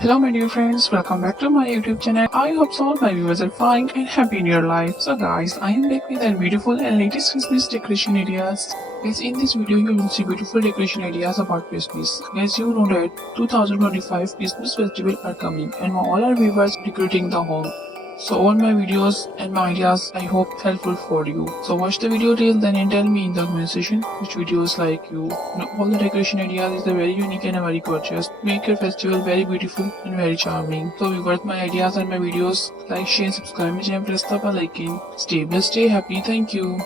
Hello my dear friends, welcome back to my YouTube channel. I hope so all my viewers are fine and happy in your life. So guys, I am back with a beautiful and latest Christmas decoration ideas. Guys, in this video you will see beautiful decoration ideas about Christmas. Guys, you know that 2025 Christmas festival are coming and all our viewers decorating the home. So all my videos and my ideas I hope helpful for you. So watch the video till then and tell me in the comment section which videos like you. All the decoration ideas is very unique and very gorgeous. Make your festival very beautiful and very charming. So viewers, my ideas and my videos, like, share, subscribe my channel, press the bell icon. Stay blessed, stay happy. Thank you.